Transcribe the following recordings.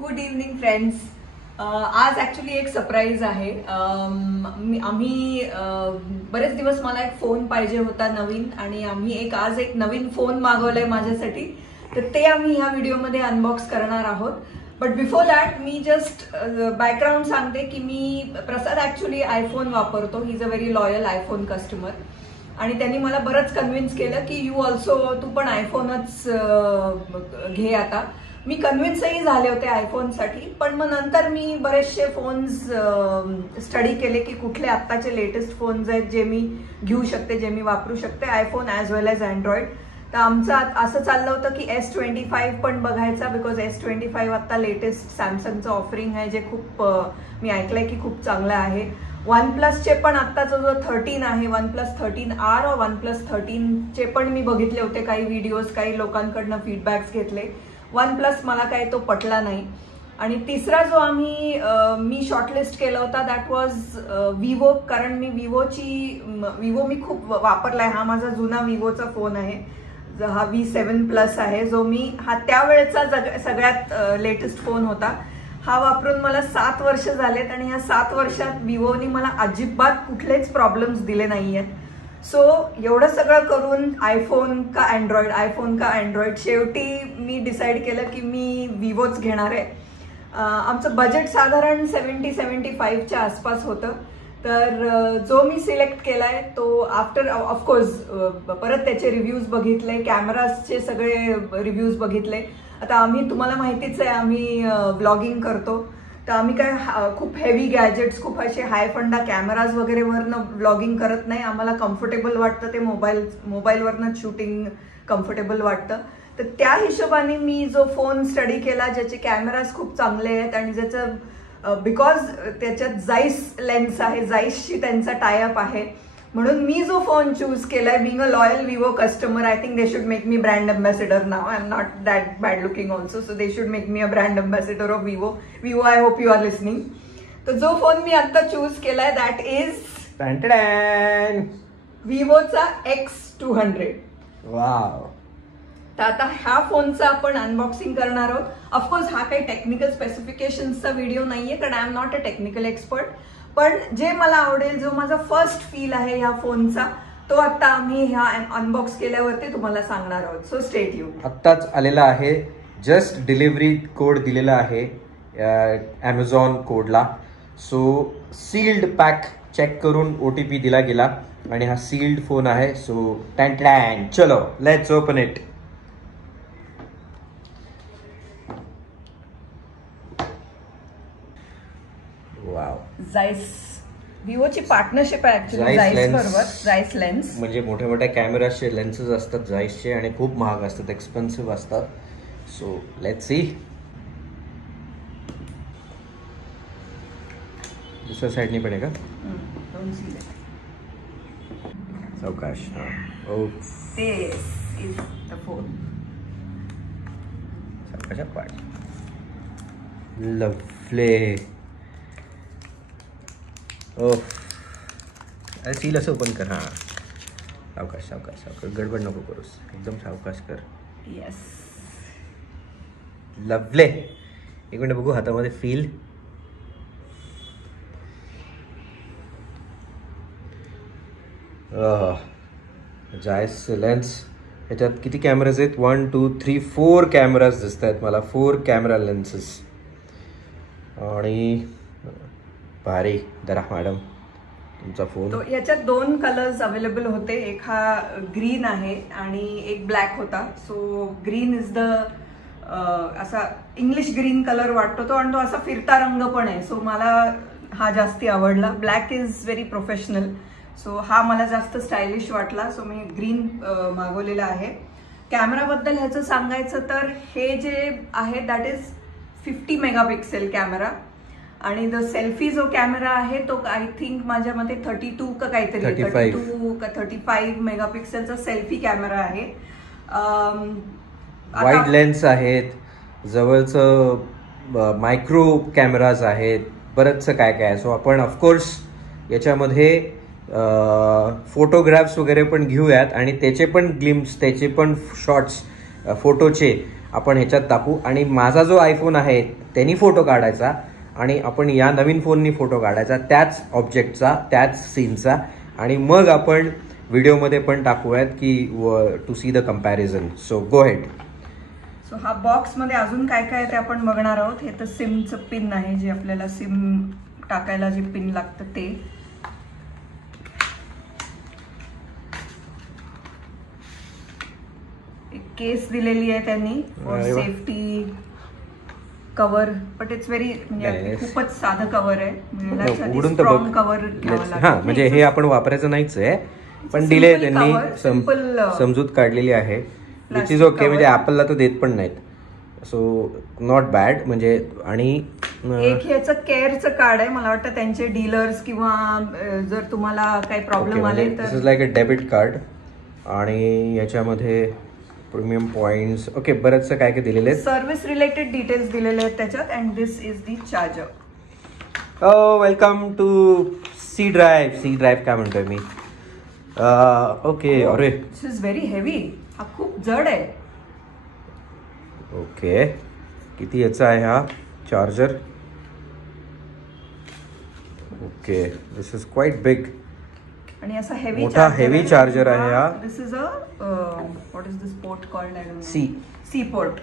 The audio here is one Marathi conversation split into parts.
Good evening friends. आज ऍक्च्युली एक सरप्राईज आहे. आम्ही बरेच दिवस मला एक फोन पाहिजे होता नवीन, आणि आम्ही आज एक नवीन फोन मागवलाय माझ्यासाठी. तर ते आम्ही ह्या व्हिडिओमध्ये अनबॉक्स करणार आहोत. But before that me just background सांगते की मी प्रसाद ऍक्च्युली आयफोन वापरतो. He is a very loyal iPhone customer, आणि त्यांनी मला बरंच कन्व्हिन्स केलं की तू पण आयफोनच घे. आता मी कन्व्हिन्सही झाले होते आयफोनसाठी, पण मग नंतर मी बरेचसे फोन्स स्टडी केले की कुठले आत्ताचे लेटेस्ट फोन्स आहेत जे मी घेऊ शकते, जे मी वापरू शकते, आयफोन ॲज वेल एज अँड्रॉइड. तर आमचं असं चाललं होतं की S25 पण बघायचा, बिकॉज S25 आता लेटेस्ट सॅमसंगचं ऑफरिंग आहे, जे खूप मी ऐकलंय की खूप चांगलं आहे. OnePlusचे पण आत्ताचा जो 13 आहे, OnePlus 13R और OnePlus 13चे पण मी बघितले होते काही व्हिडिओज, काही लोकांकडनं फीडबॅक्स घेतले. OnePlus मला काही तो पटला नाही. आणि तिसरा जो मी शॉर्टलिस्ट केला होता दॅट वॉज विवो, कारण मी विवो मी खूप वापरलाय. हा माझा जुना विवोचा फोन आहे, हा V7 Plus आहे, जो मी त्यावेळेचा सगळ्यात लेटेस्ट फोन होता. हा वापरून मला 7 वर्ष झालेत, आणि ह्या 7 वर्षात विवोनी मला अजिबात कुठलेच प्रॉब्लेम्स दिले नाहीयेत. सो एवढं सगळं करून आयफोन का अँड्रॉइड, शेवटी मी डिसाईड केलं की मी विवोच घेणार आहे. आमचं बजेट साधारण 70-75च्या आसपास होतं. तर जो मी सिलेक्ट केलाय तो आफ्टर ऑफकोर्स परत त्याचे रिव्ह्यूज बघितले, कॅमेराजचे सगळे रिव्ह्यूज बघितले. आता तुम्हाला माहितीच आहे, आम्ही ब्लॉगिंग करतो, तर आम्ही काय खूप हेवी गॅजेट्स, खूप असे हाय फंडा कॅमेराज वगैरे वरनं ब्लॉगिंग करत नाही. आम्हाला कम्फर्टेबल वाटतं ते मोबाईलवरनं शूटिंग कम्फर्टेबल वाटतं. तर त्या हिशोबाने मी जो फोन स्टडी केला, ज्याचे कॅमेराज खूप चांगले आहेत, आणि ज्याचं बिकॉज त्याच्यात जाईस लेन्स आहे, जाईसशी त्यांचा टायअप आहे, म्हणून मी जो फोन चूज केलाय, being a loyal Vivo customer, I think they should make me brand ambassador now. I am not that bad looking also, so they should make me a brand ambassador of Vivo. I hope you are listening. तर जो फोन मी आता चूज केलाय दॅट इज विवोचा X200. वाव. तर आता ह्या फोनचं आपण अनबॉक्सिंग करणार आहोत. ऑफकोर्स हा काही टेक्निकल स्पेसिफिकेशनचा व्हिडिओ नाहीये, कारण I am not a technical expert. पण जे मला आवडेल, जो माझा फर्स्ट फील आहे ह्या फोनचा, तो आता आम्ही ह्या अनबॉक्स केल्यावरती तुम्हाला सांगणार आहोत. So stay tuned. आत्ताच आलेला आहे, जस्ट डिलिव्हरी कोड दिलेला आहे ॲमेझॉन कोडला. सो सील्ड पॅक चेक करून OTP दिला गेला, आणि हा सील्ड फोन आहे. सो टॅन चलो let's open it. Wow. Zeiss विवोची पार्टनरशिप आहे ऍक्च्युली जाईस बरोबर. जाईस लेन्स म्हणजे मोठ्या मोठ्या कॅमेराचे लेन्सेस असतात जाईसचे, आणि खूप महाग असतात, एक्सपेन्सिव्ह असतात. So let's see. दुसऱ्या साईडने पण आहे का? सावकाश. सावकाश पाठ. लवले. अरे सील असं ओपन कर. हां, सावकाश सावकाश सावकाश, गडबड नको करूस, एकदम सावकाश कर. येस, लवले. एक मिनिट बघू हातामध्ये फील. जायस लेन्स. ह्याच्यात किती कॅमेराज आहेत? 1 2 3 4 कॅमेराज दिसत आहेत मला. 4 कॅमेरा लेन्सेस. आणि भारी. दरा मॅडम तुमचा फोन. तो याच्यात 2 कलर्स अवेलेबल होते. एक हा ग्रीन आहे आणि एक ब्लॅक होता. सो ग्रीन इज द असा इंग्लिश ग्रीन कलर वाटतो तो, आणि तो असा फिरता रंग पण आहे. सो मला हा जास्ती आवडला. Black is very professional, so हा मला जास्त स्टायलिश वाटला. सो मी ग्रीन मागवलेला आहे. कॅमेराबद्दल ह्याचं सांगायचं तर हे जे आहे दॅट इज 50 मेगापिक्सेल कॅमेरा, आणि द सेल्फी जो कॅमेरा आहे तो आय थिंक माझ्या मते 32 का काहीतरी 32 का 35 मेगापिक्सेलचा सेल्फी कॅमेरा आहे. वाईड लेन्स आहेत, जवळचं मायक्रो कॅमेराज आहेत, बरंचसं काय काय. सो आपण ऑफकोर्स याच्यामध्ये फोटोग्राफ्स वगैरे पण घेऊयात, आणि त्याचे पण ग्लिम्स, त्याचे पण शॉट्स फोटोचे आपण ह्याच्यात टाकू आणि माझा जो आयफोन आहे त्यांनी फोटो काढायचा आणि आपण या नवीन फोननी फोटो काढायचा त्याच ऑब्जेक्टचा, त्याच सीनचा, आणि मग आपण व्हिडिओमध्ये पण टाकूयात की to see the comparison. So go ahead. So हा बॉक्समध्ये अजून काय काय ते आपण बघणार आहोत. हे तर सिमचं पिन आहे, जे आपल्याला सिम टाकायला जे पिन लागतं ते. एक केस दिलेली आहे त्यांनी for safety cover, but it's very म्हणजे खूपच साधं कव्हर आहे. उघडून तर बघ. हा म्हणजे हे आपण वापरायचं नाहीच आहे, पण दिले त्यांनी, समजूत काढलेली आहे, विच इज ओके. म्हणजे ऍपलला तर देत पण नाहीत, सो नॉट बॅड. म्हणजे आणि एक ह्याचं केअरचं कार्ड आहे, मला वाटतं त्यांचे डीलर्स किंवा जर तुम्हाला काही प्रॉब्लेम आले तर. This is like a debit card आणि याच्यामध्ये प्रीमियम पॉइंट्स, ओके, बरंचसं काय काय दिलेले आहेत. सर्व्हिस रिलेटेड डिटेल्स दिलेले आहेत त्याच्यात. And this is the charger. Welcome to C drive काय म्हणतोय मी. ओके. अरे दिस इज व्हेरी हेवी. हा खूप जड आहे. ओके, किती याचा आहे हा charger. Okay, this is quite big. आणि असा हेवी चार्जर आहे हा. This is a what is this port called, I don't know. C port,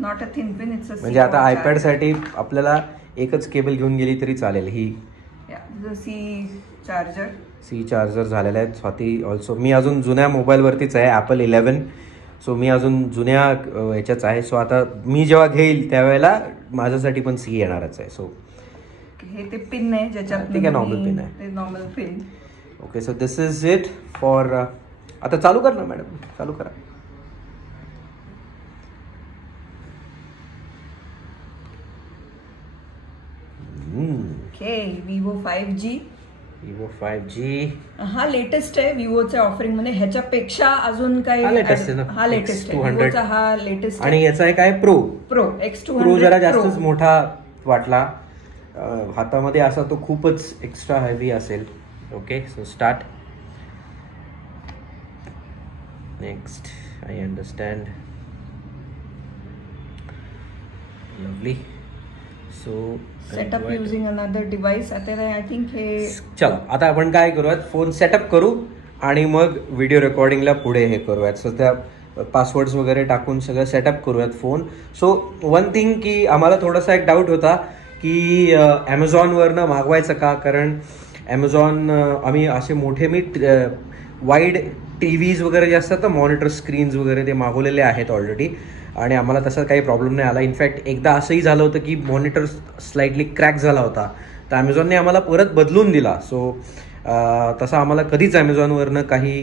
not a thin pin, it's a C. म्हणजे आता आयपॅड साठी आपल्याला एकच केबल घेऊन गेली तरी चालेल. ही सी चार्जर झालेला आहे. स्वाती ऑल्सो. मी अजून जुन्या मोबाईलवरतीच आहे, ॲपल 11. सो मी अजून जुन्या ह्याच्याच आहे. सो आता मी जेव्हा घेईल त्यावेळेला माझ्यासाठी पण सी येणारच आहे. सो हे ते पिन आहे ज्याच्यात, ठीक आहे, नॉर्मल पिन आहे, normal pin. Okay. So this is it for. आता चालू कर ना मॅडम, चालू करा. Okay, Vivo 5G. Vivo 5G हा लेटेस्ट आहे विवोच्या ऑफरिंग मध्ये. ह्याच्यापेक्षा अजून काही हा लेटेस्ट आहे. हा लेटेस्ट आहे विवोचा, हा लेटेस्ट. आणि याचा आहे काय प्रो X200 प्रो जरा जास्तच मोठा वाटला हातामध्ये, असा तो खूपच एक्स्ट्रा हेवी असेल. Okay, so start. Next, I understand. Lovely. So setup using another device. आता आय थिंक हे चला आता आपण काय करूयात, फोन सेटअप करू आणि मग व्हिडिओ रेकॉर्डिंगला पुढे हे करूयात. सध्या पासवर्ड्स वगैरे टाकून सगळं सेटअप करूयात फोन. सो वन थिंग की आम्हाला थोडासा एक डाऊट होता की ॲमेझॉनवरनं मागवायचं का, कारण ॲमेझॉन आम्ही असे मोठे वाईड TVs वगैरे जे असतात ना, मॉनिटर स्क्रीन्स वगैरे, ते मागवलेले आहेत ऑलरेडी आणि आम्हाला तसा काही प्रॉब्लेम नाही आला. इनफॅक्ट एकदा असंही झालं होतं की मॉनिटर स्लाइटली क्रॅक झाला होता, तर ॲमेझॉनने आम्हाला परत बदलून दिला. सो तसं आम्हाला कधीच ॲमेझॉनवरनं काही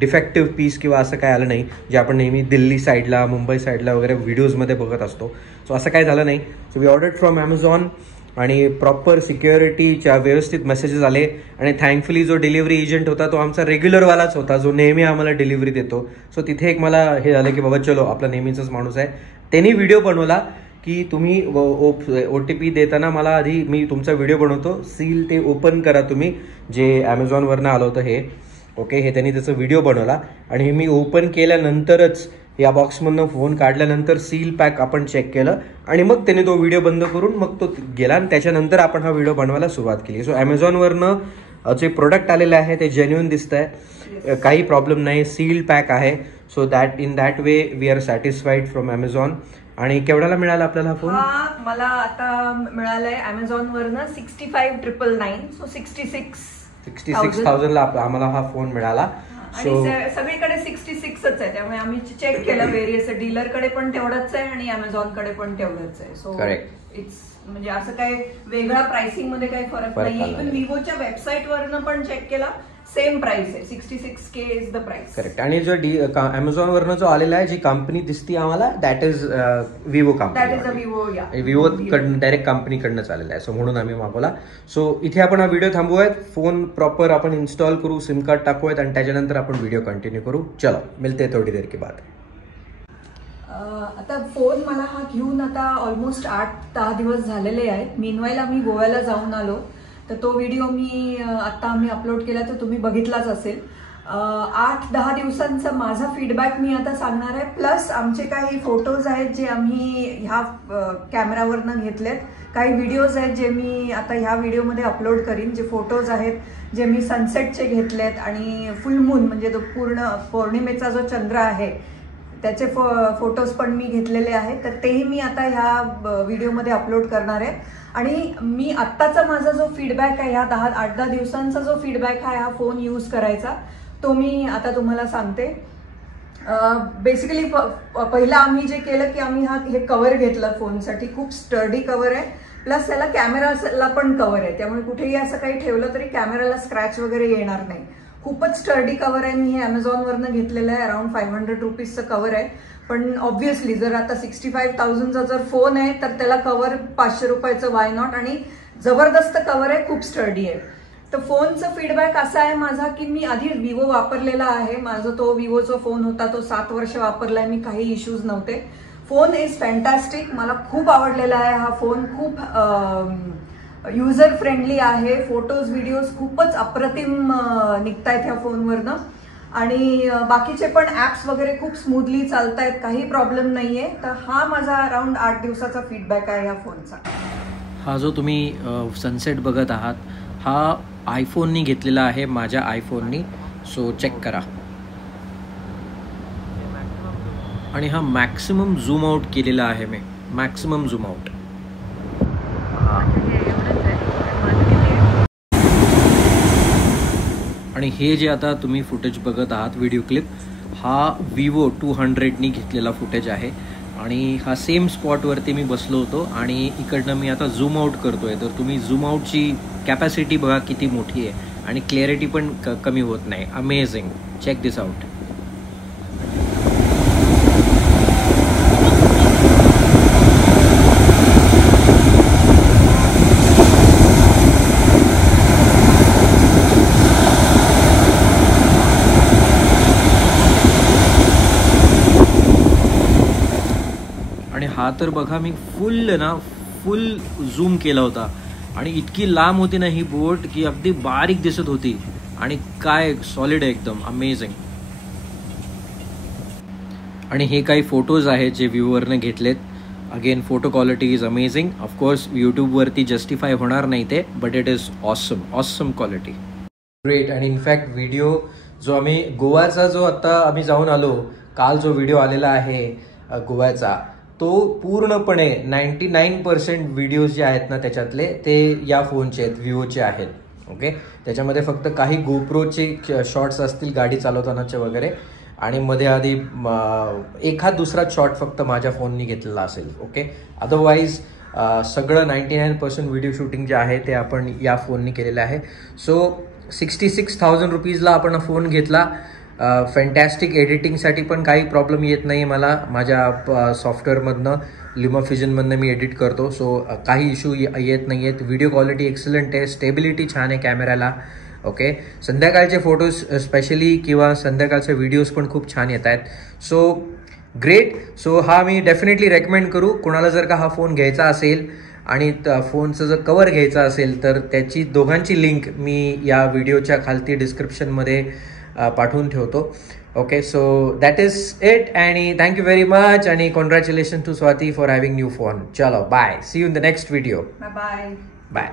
डिफेक्टिव्ह पीस किंवा असं काय आलं नाही, जे आपण नेहमी दिल्ली साईडला, मुंबई साईडला वगैरे व्हिडिओजमध्ये बघत असतो. सो असं काय झालं नाही. So we ordered from Amazon आणि प्रॉपर सिक्युरिटीच्या व्यवस्थित मेसेजेस आले. आणि थँकफुली जो डिलिव्हरी एजंट होता तो आमचा रेग्युलरवालाच होता, जो नेहमी आम्हाला डिलिव्हरी देतो. सो तिथे एक मला हे झालं की बाबा चलो, आपला नेहमीचाच माणूस आहे. त्यांनी व्हिडिओ बनवला की तुम्ही OTP देताना मला आधी मी तुमचा व्हिडिओ बनवतो, सील ते ओपन करा तुम्ही, जे ॲमेझॉनवरनं आलं होतं हे. ओके, हे त्यांनी त्याचा व्हिडिओ बनवला आणि हे मी ओपन केल्यानंतरच, या बॉक्समधनं फोन काढल्यानंतर सील पॅक आपण चेक केलं आणि मग त्याने तो व्हिडिओ बंद करून मग तो गेला आणि त्याच्यानंतर आपण हा व्हिडिओ बनवायला सुरुवात केली. सो ॲमेझॉनवरनं जे प्रोडक्ट आलेले आहे ते जेन्युइन दिसत आहे, काही प्रॉब्लेम नाही, सील पॅक आहे. So in that way we are satisfied from Amazon. आणि केवढ्याला मिळाला आपल्याला हा फोन? मला आता मिळालाय ॲमेझॉनवरनं 65,999. सो 66,000 ला आम्हाला हा फोन मिळाला. आणि सगळीकडे 66च आहे, त्यामुळे आम्ही चेक केलं व्हेरियस डीलरकडे पण तेवढंच आहे आणि ॲमेझॉनकडे पण तेवढंच आहे. सो इट्स म्हणजे असं काही वेगळा प्राइसिंग मध्ये काही फरक नाही. इव्हन विवोच्या वेबसाईट वरनं पण चेक केला, सेम प्राइस आहे, 66K is the price. Correct. आणि जो Amazon वरनं जो आलेला आहे, जी कंपनी दिसती आम्हाला, that is Vivo company. That is a Vivo, या विवो डायरेक्ट कंपनीकडनं चाललेला आहे. सो म्हणून आम्ही मागवला. सो इथे आपण हा व्हिडिओ थांबवूयात, फोन प्रॉपर आपण इन्स्टॉल करू, सिम कार्ड टाकूयात आणि त्याच्यानंतर आपण व्हिडिओ कंटिन्यू करू. चलो, मिलते थोडी देर के बाद. आता फोन मला हा घेऊन आता ऑलमोस्ट 8-10 दिवस झालेले आहेत. मीनवाईला मी गोव्याला जाऊन आलो, तर तो व्हिडिओ मी आता आम्ही अपलोड केला तर तुम्ही बघितलाच असेल. 8-10 दिवसांचा माझा फीडबॅक मी आता सांगणार आहे. प्लस आमचे काही फोटोज आहेत जे आम्ही ह्या कॅमेरावरनं घेतलेत. काही व्हिडिओज आहेत जे मी आता ह्या व्हिडिओमध्ये अपलोड करीन. जे फोटोज आहेत जे मी सनसेटचे घेतलेत आणि फुल मून म्हणजे तो पूर्ण पौर्णिमेचा जो चंद्र आहे त्याचे फोटोज पण मी घेतलेले आहेत. तर तेही मी आता ह्या व्हिडिओमध्ये अपलोड करणार आहे. आणि मी आत्ताचा माझा जो फीडबॅक आहे ह्या 8-10 दिवसांचा जो फीडबॅक आहे हा फोन यूज करायचा तो मी आता तुम्हाला सांगते. बेसिकली पहिला आम्ही जे केलं की आम्ही हे कव्हर घेतलं फोनसाठी. खूप स्टर्डी कव्हर आहे. प्लस त्याला कॅमेराला पण कव्हर आहे. त्यामुळे कुठेही असं काही ठेवलं तरी कॅमेराला स्क्रॅच वगैरे येणार नाही. खूपच स्टर्डी कव्हर आहे. मी हे अमेझॉनवरनं घेतलेलं आहे. अराउंड 500 रुपीजचं कव्हर आहे. पण ऑब्व्हियसली जर आता 65,000चा जर फोन आहे तर त्याला कव्हर 500 रुपयाचं वाय नॉट. आणि जबरदस्त कव्हर आहे. खूप स्टर्डी आहे. तर फोनचं फीडबॅक असा आहे माझा की मी आधी विवो वापरलेला आहे. माझा तो विवोचा फोन होता. तो 7 वर्ष वापरलाय मी. काही इश्यूज नव्हते. Phone is fantastic. मला खूप आवडलेला आहे हा फोन. खूप युजर फ्रेंडली आहे. फोटोज व्हिडिओज खूपच अप्रतिम निघतायत ह्या फोनवरनं. आणि बाकीचे पण ऍप्स वगैरे खूप स्मूथली चालतायत. काही प्रॉब्लेम नाहीये. तर हा माझा अराउंड 8 दिवसाचा फीडबॅक आहे या फोनचा. हा जो तुम्ही सनसेट बघत आहात हा आयफोननी घेतलेला आहे. माझ्या आयफोननी. सो चेक करा. आणि हा मॅक्सिमम झूम आउट केलेला आहे मी. Maximum zoom out. आणि हे जे आता तुम्ही फुटेज बघत आहात व्हिडिओ क्लिप हा विवो 200नी घेतलेला फुटेज आहे. आणि हा सेम स्पॉटवरती मी बसलो होतो आणि इकडनं मी आता झूम आउट करतोय. तर तुम्ही झूम आउटची कॅपॅसिटी बघा किती मोठी आहे आणि क्लॅरिटी पण कमी होत नाही. अमेझिंग. चेक दिस आउट. आणि हा तर बघा मी फुल झूम केला होता आणि इतकी लांब होती ना ही बोट की अगदी बारीक दिसत होती. आणि काय सॉलिड आहे एकदम. अमेझिंग. आणि हे काही फोटोज आहेत जे व्ह्यूवरने घेतलेत. Again photo quality is amazing. Of course यूट्यूबवरती जस्टिफाय होणार नाही ते. But it is awesome quality. Great. आणि इनफॅक्ट व्हिडिओ जो आम्ही गोवाचा जो आता आम्ही जाऊन आलो काल जो व्हिडिओ आलेला आहे गोव्याचा तो पूर्णपणे 99% व्हिडिओज जे आहेत ना त्याच्यातले ते या फोनचे आहेत. विवोचे आहेत. ओके. त्याच्यामध्ये फक्त काही गोप्रोचे शॉट्स असतील गाडी चालवतानाचे वगैरे. आणि मध्ये आधी एखाद दुसरा शॉट फक्त माझ्या फोननी घेतलेला असेल. ओके. अदरवाईज सगळं 99% व्हिडिओ शूटिंग जे आहे ते आपण या फोननी केलेलं आहे. सो 66,000 रुपीजला आपण फोन घेतला. फॅन्टॅस्टिक. एडिटिंगसाठी पण काही प्रॉब्लेम येत नाही मला. माझ्या सॉफ्टवेअरमधनं ल्युमाफ्युजनमधनं मी एडिट करतो. सो काही इश्यू येत नाही आहेत. व्हिडिओ क्वालिटी एक्सलंट आहे. स्टेबिलिटी छान आहे कॅमेऱ्याला. ओके. संध्याकाळचे फोटोज स्पेशली किंवा संध्याकाळचे व्हिडिओज पण खूप छान येत आहेत. So great. सो हा मी डेफिनेटली रेकमेंड करू. कोणाला जर का हा फोन घ्यायचा असेल आणि फोनचं जर कवर घ्यायचा असेल तर त्याची दोघांची लिंक मी या व्हिडिओच्या खालती डिस्क्रिप्शनमध्ये पाठवून ठेवतो. Okay. So that is it. आणि थँक्यू व्हेरी मच. आणि congratulation to Swati for having new phone. चलो bye. See you in the next video. Bye. Bye.